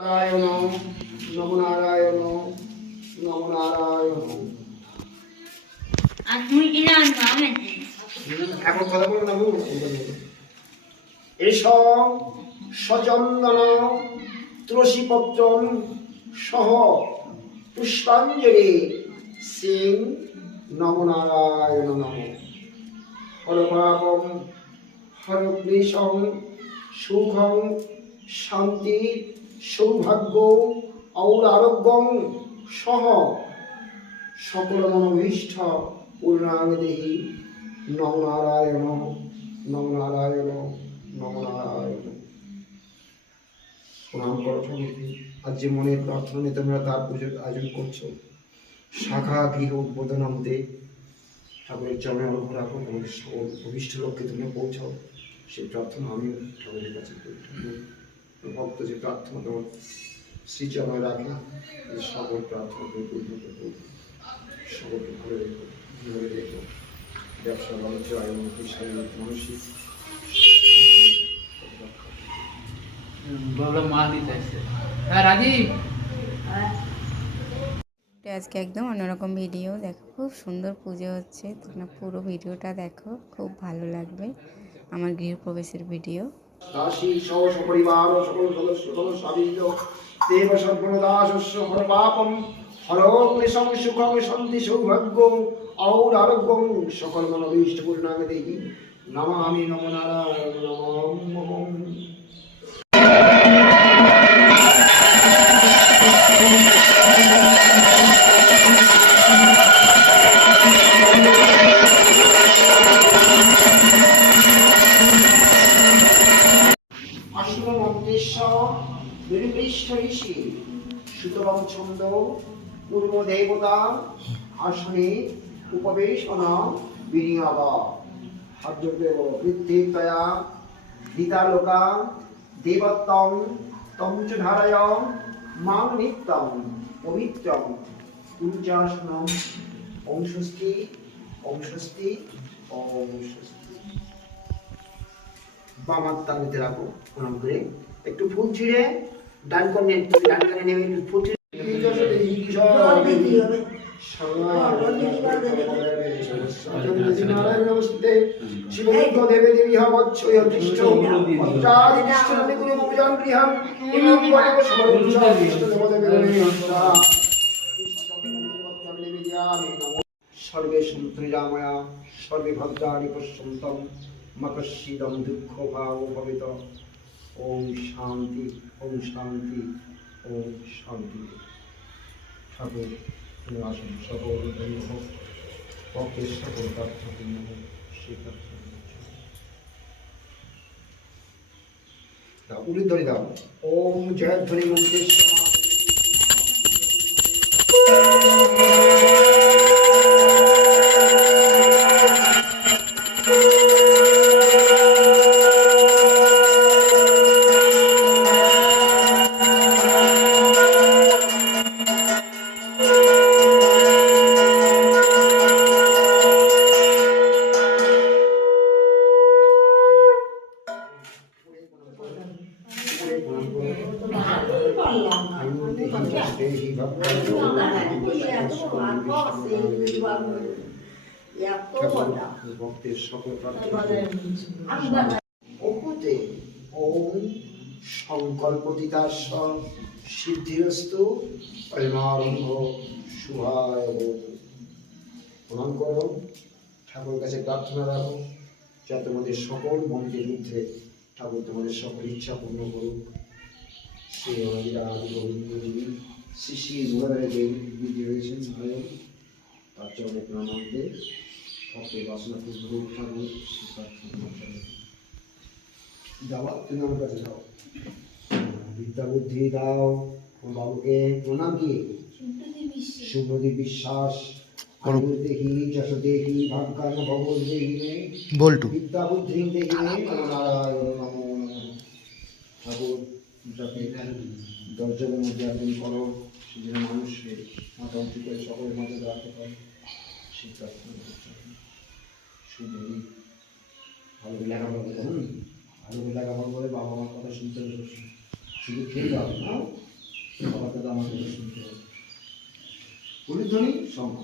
নারায়ণ নম নারায়ণ নম নারায়ণ। এখন কথা বলো না এস সচন্দন তুলসীপত্র সহ পুষ্পাঞ্জলি সিং নম নারায়ণ নম। হর পাপম হর ক্লেশং সুখং শান্তি সৌভাগ্য और आरोग्यं सह सकल मनोभीष्ट पूर्णांगदेहि नम नारायण नम नारायण नम नारायण। प्रणाम करो ठाकुरকে। आज যে মনের প্রার্থনা নিয়ে তোমরা তার পুজোর আয়োজন করছো, শাখা গৃহ উদ্বোধনান্তে ঠাকুরের চরণে অনুগ্রহ রাখো, তোমাদের সকল অভীষ্ট লক্ষ্যে তোমরা পৌঁছাও, সেই প্রার্থনা আমি ঠাকুরের কাছে করি। ভক্ত যে প্রার্থনা তোমার শ্রীচরণে রাখে, সকল প্রার্থনা তুমি পূর্ণ করো, সকলকে ভালো রেখো, ভালো রেখো, ব্যবসা বাণিজ্য আয়ুর্বেদ শারীরিক মানসিক আজকে একদম অন্যরকম ভিডিও দেখো, খুব সুন্দর পুজো হচ্ছে। তোমরা পুরো ভিডিওটা দেখো, খুব ভালো লাগবে। আমার গৃহপ্রবেশের ভিডিও। দাসী সহ সপরিবার সকল সদস্য স্বামীজ দেব সর্বদাসস্য হর পাপম হর ক্লেশং সুখং শান্তি সৌভাগ্য और आरोग्यं सकल मनोभीष्ट पूर्णांगदेहि नमामि नमो नारायण नमो। সুতরাং ছন্দ পূর্ব দেবতা আসনে উপবেশন বিনিয়োগ হার্যদেব কৃত্তিতয়া গীতালোকা দেবত্বং তং চ ধারয় মাং নিত্যং পবিত্রং পূজাসনম ওম স্বস্তি ওম স্বস্তি ওম স্বস্তি। বাম হাতটা নিতে রাখো প্রণাম করে, একটু ফুল ছিঁড়ে ডান কানে নেমে একটু ফুল ছিঁড়ে শিবলিঙ্গ দেবে দেবী হবচ্ছয় অতিষ্ঠ অত্রাদিষ্ঠ নদিগুলি মবিজান গৃহম ইমাম বলেব সমরুচ্চ অতিষ্ঠ দেবদেবে সর্বে সন্তু নিরাময়া সর্বে ভদ্রাণি পশ্যন্তম মকশ্চিদম দুঃখ ভাব ভবিত। ওম শান্তি ওম শান্তি ওম শান্তি। ঠাকুর তুমি আসুন, সকল হোক ভক্তের সকল প্রার্থনা হোক, সেই প্রার্থনা দাও উড়ি ধরে দাও। ওম জয় ধ্বনি মন্ত্রেশ্বর। ভক্তের সকল প্রার্থনা ওম সংকল্পতিতাস্য সিদ্ধিরস্তু পরমারম্ভ শুভায়। প্রণাম করো, ঠাকুরের কাছে প্রার্থনা রাখো যা তোমাদের সকল মন্ত্রের মধ্যে ঠাকুর তোমাদের সকল ইচ্ছা পূর্ণ করুক। শ্রী আদি গোবিন্দ দেবী শ্রী শ্রী মুরারে দেবী বিধি রয়েছেন ভালো, তার চরণে প্রণাম দিয়ে ভক্তের বাসনা পূর্ণ ঠাকুর সে প্রার্থনা যাওয়া। তুমি আমার কাছে যাও, বিদ্যা বুদ্ধি দাও বাবুকে। প্রণাম কি শুভদীপ বিশ্বাস দেহি যশ দেহি ভাগ্যান ভগবত দেহি বলটু বিদ্যা বুদ্ধি দেহি নারায়ণ নমো নমঃ। ঠাকুর যাকে দর্জনের মধ্যে আয়োজন করো, সেজন্য মানুষের মাথা উঁচু করে সকলের মাঝে দাঁড়াতে পারে, সেই প্রার্থনা করতে হবে। শুভদীপ ভালো লেখাপড়া করতে, ভালো লেখাপড়া করে বাবা মার কথা শুনতে শুধু খেয়ে যাও না। সবার কথা আমাদের শুনতে হবে। প্রতিধ্বনি শঙ্খ।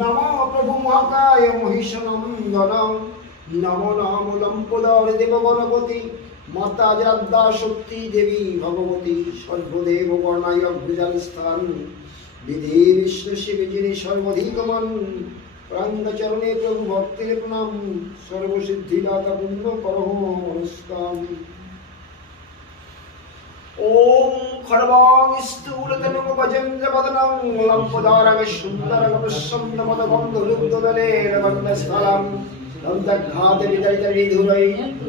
নমো প্রভু মহাকায় মহিষনন্দনম নমো নম লম্পোদর দেব গণপতি মাতা জগদ্দা শক্তি দেবী ভগবতী সর্বদেব বর্ণায় অগ্রজান স্থান বিধি বিষ্ণু শিব যিনি সর্বধিকমন প্রাঙ্গচরণে প্রভু ভক্তের প্রণাম সর্বসিদ্ধিদাতা পুণ্য করহ নমস্কার। ওম খড়বং স্থূলতনুম ভজেন্দ্র বদনং লম্পদারং সুন্দরং পশ্যন্দমদগন্ধলুব্ধদলে রবন্দস্থলং দন্তঘাতে বিদরিতরিধুরৈ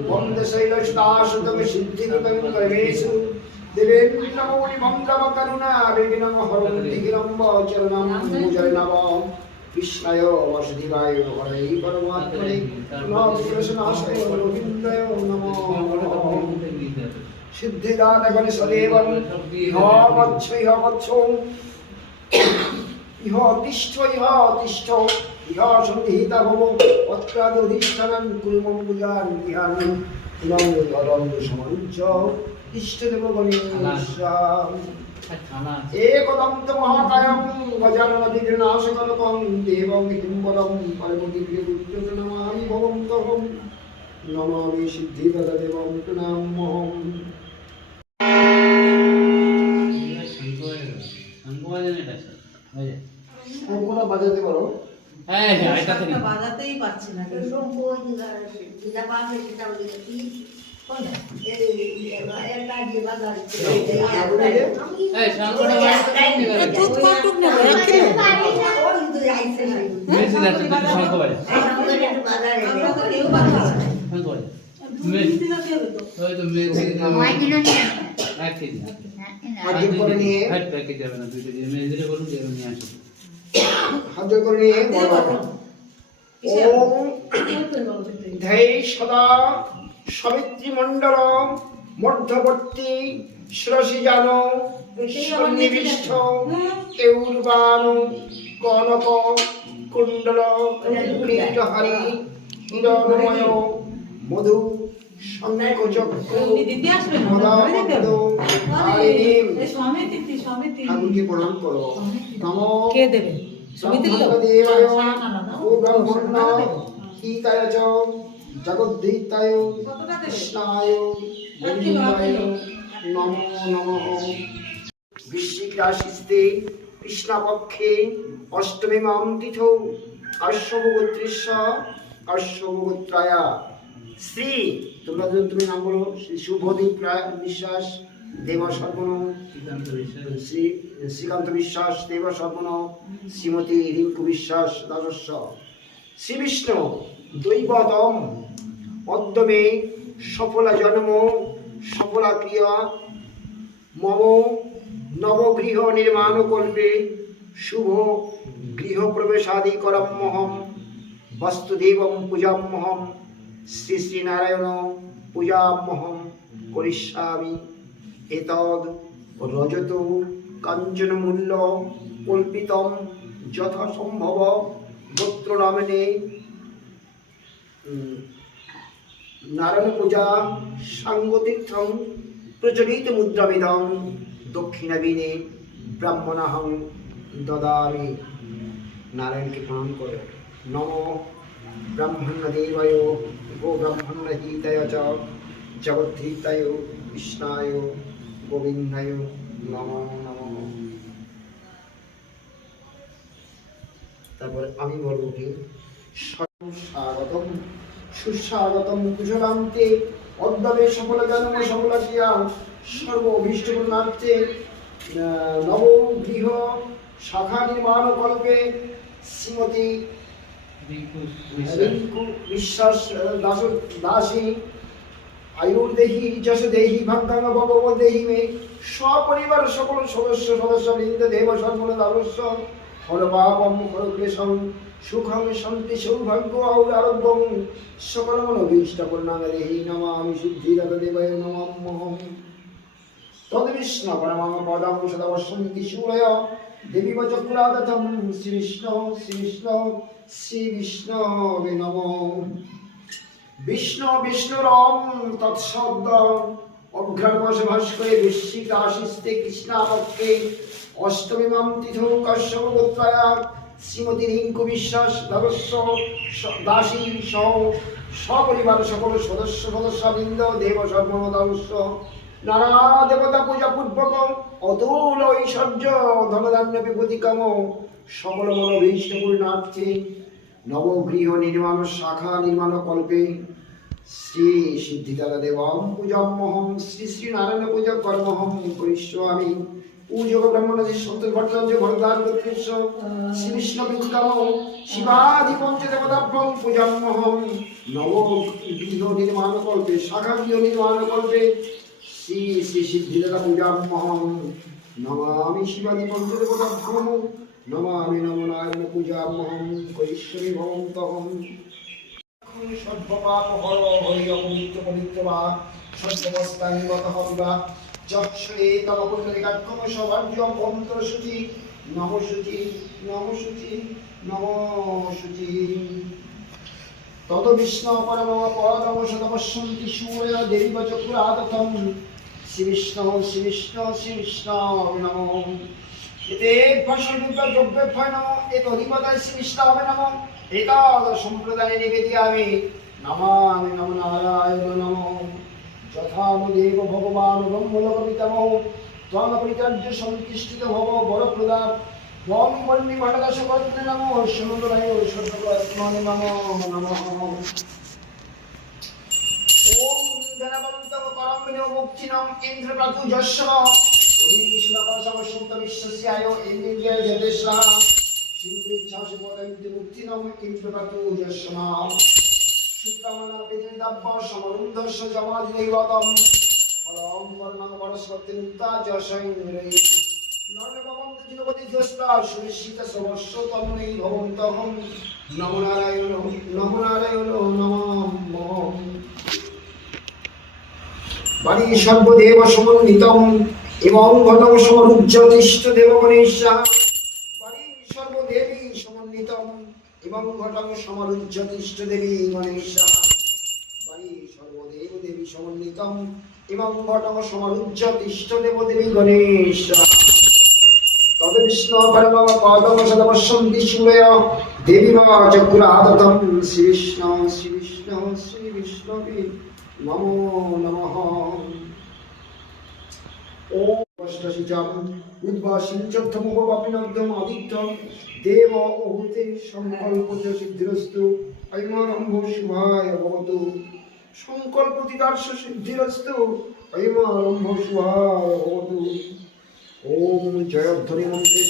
বন্দশৈলস্তাশুতং সিদ্ধিকৃতং কর্মেষু দেবেন্দ্রমৌলি মন্ত্রম করুণা বিঘ্নং হরন্তি হিরম্ব চরণং মুজর্ণব কৃষ্ণায় বাসুদেবায় হরে পরমাত্মনে নমঃ গোবিন্দায় নমঃ সিদ্ধিদানগণ সদেবং ইহ মচ্ছ ইহ মচ্ছ ইহ তিষ্ঠ ইহ সন্নিহিতা ভব অত্রাদধিষ্ঠানং কুর্মং পূজান ইহানি ইমং ধরং সমঞ্চ ইষ্টদেব গণেশাম একদন্ত মহাকায়ং গজানন বিঘ্নাশকরকং দেবং হিম্বরং পার্বতীপ্রিয়পুত্রং নমামি ভবন্তহং নমামি সিদ্ধিদাতা দেবং প্রণাম্যহং। শঙ্খটা বাজাতে পারো? হ্যাঁ হ্যাঁ, এটা তো বাজাতেই পারছি না। এই শঙ্খটা মেসে যাচ্ছে তো শঙ্খ বাজে। শঙ্খ বাজে। ওই তো মেসে এক কেজি। হাত জোড় করে নিয়ে হাত প্যাকেজ যাবে না, 2 কেজি মেসে বলুন যে নিয়ে আসো। হাত জোড় করে নিয়ে বলো ওম ধৈ সদা সবিত্রী মণ্ডল মধ্যবর্তী শিরসি জান সন্নিবিষ্ট কেউরবান কনক কুণ্ডল কুণ্ডহারি হিরণময় মধু শঙ্খ চক্র মদাপদ্ম ঠাকুরকে প্রণাম করো। নমো কে দেবে? ব্রহ্মদেবায় ও ব্রহ্মণ্য হিতায় চ জগদ্ধিতায় কৃষ্ণায় গোবিন্দায় নমো নমঃ। বৃশ্চিক রাশিতে কৃষ্ণপক্ষে অষ্টমীমাম তিথৌ কাশ্যপগোত্রস্য কাশ্যপগোত্রায়া শ্রী তুমি নাম বলো শ্রী শুভদীপ বিশ্বাস দেব সর্বণ শ্রী শ্রীকান্ত বিশ্বাস দেব সর্বণ শ্রীমতী রিঙ্কু বিশ্বাস দ্বাদশ শ্রী বিষ্ণু দৈবতম পদ্মে সফলা জন্ম সফলা ক্রিয়া মম নবগৃহ নির্মাণ কল্পে শুভ গৃহ প্রবেশাদি করমহম বস্তুদেবম পূজামহম শ্রী শ্রীনারায়ণ পূজামহম করিষ্যামি। এতদ রজত কাঞ্চন মূল্য কল্পিতম যথাসম্ভব গোত্র নামনে নারায়ণ পূজা সাঙ্গতীর্থং প্রচলিত মুদ্রাবিদং দক্ষিণাবিনে ব্রাহ্মণাহং দদামি। নারায়ণকে প্রণাম করো। নম ব্রাহ্মণ্যদেবায় গো ব্রাহ্মণ্যহিতায় চ জগদ্ধিতায় কৃষ্ণায় গোবিন্দায় নমো নমঃ। তারপরে আমি বলবো কি স্বাগতম সুস্বাগতম কুশলান্তে অদ্যবে সফল জন্ম সফল ক্রিয়া সর্ব অভীষ্ট পূর্ণার্থে নবগৃহ শাখা নির্মাণ কল্পে শ্রীমতী রিঙ্কু বিশ্বাস দাসী আয়ুর্দেহি যশোদেহি ভাগ্যাঙ্গ ভগবদেহি মে সপরিবার সকল সদস্য বৃন্দ দেব সর্বণ দারস্য হরপাপম হরক্লেশম সুখং শান্তি সৌভাগ্য আরোগ্যং সকল মনোভীষ্ট পূর্ণাঙ্গদেহি নমামি শুদ্ধিরত দেবায় নমঃ তদ্বিষ্ণু পরমং পদং সদাবসন্তি শূলয় দেবী চক্রাদতম শ্রী বিষ্ণবে নমঃ বিষ্ণুরম তৎশব্দ অঘ্রাণবশ ভাস্করে বৃশ্চিক আশিস্তে কৃষ্ণাপক্ষে অষ্টমীমাম তিথৌ কশ্যপ গোত্রায়া শ্রীমতী রিঙ্কু বিশ্বাস দাসী সহ সপরিবার সকল সদস্যবৃন্দ দেব সর্বদাস্য নানা দেবতা পূজা পূর্বক অতুল ঐশ্বর্য ধনধান্য বিভূতিকাম সকল মনোভীষ্ট পূর্ণার্থে নবগৃহ নির্মাণ শাখা নির্মাণ কল্পে শ্রী সিদ্ধিদাতা দেবম পূজামহম শ্রী শ্রী নারায়ণ পূজা কর্মহম করিষ্যামি পূজক ব্রহ্মণজি সন্তোষ ভট্টাচার্য ভরদার গোত্রেশ্ব শ্রী বিষ্ণু বিদ্যাম শিবাদি পঞ্চদেবতাভ্যং পূজামহম নবগৃহ নির্মাণ কল্পে শাখা গৃহ নির্মাণ কল্পে শ্রী শ্রী সিদ্ধিদাতা পূজামহম নমামি শিবাদি পঞ্চদেবতাভ্যং নমামি নমো নারায়ণ পূজামহম করিষ্যামি ভবন্তহম সর্বপাপ হর হরি অপবিত্র পবিত্র বা সর্ববস্থানি গতঃ বিবা যক্ষে তব পুণ্ডরিকাক্ষম সভার্য মন্ত্র শুচি নম শুচি নম শুচি নম শুচি তত বিষ্ণু পরম পদম সদপশ্যন্তি সূর্য দেবী চক্রাদতম শ্রী বিষ্ণু নমঃ এতে ফসলযুক্ত দ্রব্যেভ্যয় নমঃ এত অধিপতায় শ্রী বিষ্ণবে নমঃ একাদশ সম্প্রদায়ে নিবেদয়ামি নমামি নমো নারায়ণ নমঃ যথানুদেব ভগবান ব্রহ্মলোকপিতামহ ত্বং পরিত্যাজ্য সন্তুষ্টিত ভব বরপ্রদাপ ত্বং বন্নি ভাটদাস কর্তৃ নমঃ সুন্দরায় সর্বত্মানি নমঃ ওম ধনবন্তং করম্বিনো মুক্তিনম ইন্দ্রপ্রতু যস্য অভিনিষ্ণকসবসন্ত বিশ্বস্যায় ইন্দ্রিয় যদেশা সিন্ধুচ্ছাসে পদন্তি মুক্তিনম ইন্দ্রপ্রতু যস্য সুত্রামনা বিদিদাব্য সমরুন্ধস্য জমাদিদৈবতম ফলম বর্ণং বনস্পতি মুক্তা যশৈন্দ্রৈ নর্ণভবন্ত জিনপতি ধ্বস্তা সুনিশ্চিত সবস্য তমনেই ভবন্তহম নমো নারায়ণ নমঃ বাণী সর্বদেব সমন্বিতম এবং ঘটং সমরুজ্জ্বতিষ্ঠ দেবগণেশা বাণী সর্বদেবী সমন্বিতম এবং ঘটং সমরুজ্জ্বতিষ্ঠ দেবী গণেশা বাণী সর্বদেব দেবী সমন্বিতম এবং ঘটং সমরুজ্জ্বতিষ্ঠ দেবদেবী গণেশা তদ বিষ্ণু পরম পদম সদপশ্যন্তি শূলয় দেবী মা চক্রাদতম শ্রী বিষ্ণবে নমো নমঃ ওম অষ্টাশিজাম উদ্ভাসিন চতুর্থমুপবাপিনদ্যম আদিত্যম দেব ওহুতে সংকল্পচ সিদ্ধিরস্তু ঐমারম্ভ শুভায় ভবতু সংকল্পতিদার্শ সিদ্ধিরস্তু ঐমারম্ভ শুভায় ভবতু ওম জয়ধ্বনি মন্ত্রে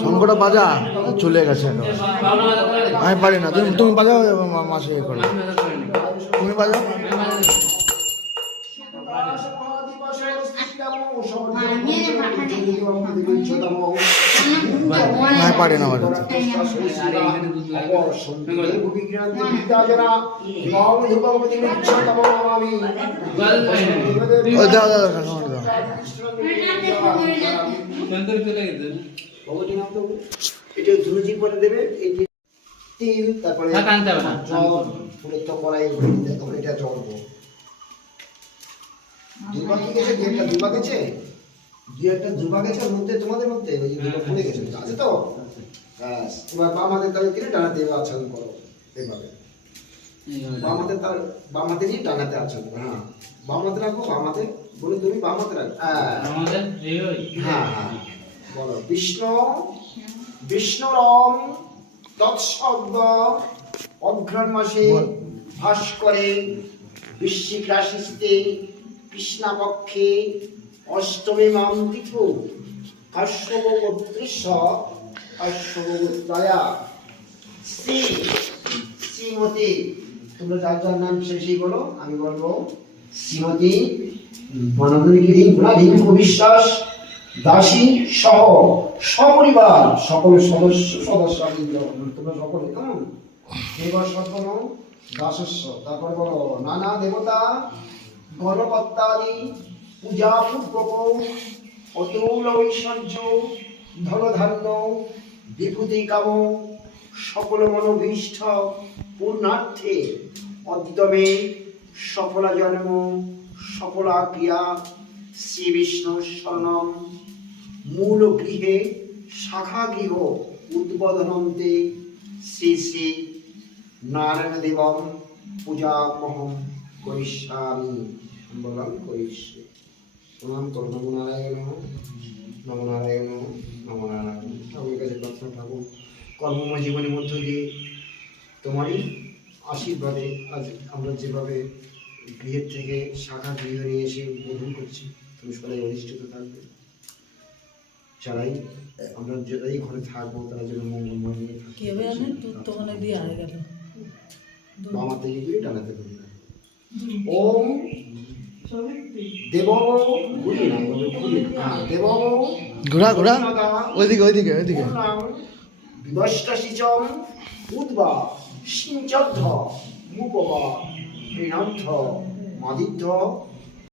শঙ্করটা বাজা চলে গেছে একেবারে। আমি পারি না, তুমি তুমি বাজাও মাসে ইয়ে করো, তুমি বাজাও। আমি পারি না বাজাতে। ওই দাও দাও দাও দাও। এটা ধুজি করে দেবে, এই যে তিল, তারপরে না, টানতে হবে না। জল, ফুলের তো কড়াই তখন এটা চড়বো। দুর্বা কি গেছে, দুর্বা গেছে, দুর্বা গেছে ওর মধ্যে, তোমাদের মধ্যে ওই যে দুর্বা পড়ে গেছে, আছে তো? ব্যাস, এবার বাম হাতের তালে তিলে ডানাতে আচ্ছাদন করো, এইভাবে বাম হাতেরই ডানাতে আচ্ছাদন। হ্যাঁ, বাম হাতে রাখো, বাম হাতে বলে তুমি বাম হাতে রাখো। হ্যাঁ হ্যাঁ হ্যাঁ, বলো বিষ্ণু বিষ্ণুরম তৎসদ্য অঘ্রাণ মাসে ভাস করে বৃশ্চিক রাশিতে কৃষ্ণাপক্ষে অষ্টমী মাম তিথু অশ্বগোত্রীশ অশ্বগোত্রয়া শ্রী শ্রীমতী, তোমরা যার যার নাম শেষই বলো, আমি বলবো শ্রীমতী বনগিরি গুণাধীন বিশ্বাস দাসী সহ সপরিবার সকল সদস্যবৃন্দ, তোমরা সকলে কেমন দেবা সর্বন দাসস্য, তারপর বলো নানা দেবতা গণপত্যাদি পূজা পূর্বক অতুল ঐশ্বর্য ধনধান্য বিভূতি কাম সকল মনোভীষ্ট পূর্ণার্থে অদ্যমে সফলা জন্ম সফলা ক্রিয়া শ্রী বিষ্ণু শরণম মূল গৃহে শাখা গৃহ উদ্বোধনন্তে শ্রী শ্রী নারায়ণ দেবম পূজামহম করিষ্যামি, বললাম করিষ্যে। প্রণাম করো, নমো নারায়ণ নমো নারায়ণ নমো নারায়ণ। ঠাকুরের কাছে প্রার্থনা, ঠাকুর কর্মময় জীবনের মধ্য দিয়ে তোমারই আশীর্বাদে আজ আমরা যেভাবে গৃহের থেকে শাখা গৃহ নিয়ে এসে উদ্বোধন করছি, তুমি সবাই অধিষ্ঠিত থাকবে। যারাই আমরা যেটাই ঘরে থাকবো তারা যেন মঙ্গলময় নিয়ে থাকবে। বামা থেকে গিয়ে ডানাতে করি না। ওম দেব ঘুরি না, ঘুরি দেব ঘোরা ঘোরা, ওইদিকে ওইদিকে ওইদিকে। বিবষ্টাশিচম উদ্বা সিঞ্চদ্ধ মুপবা ঋণার্থ মাদিদ্ধ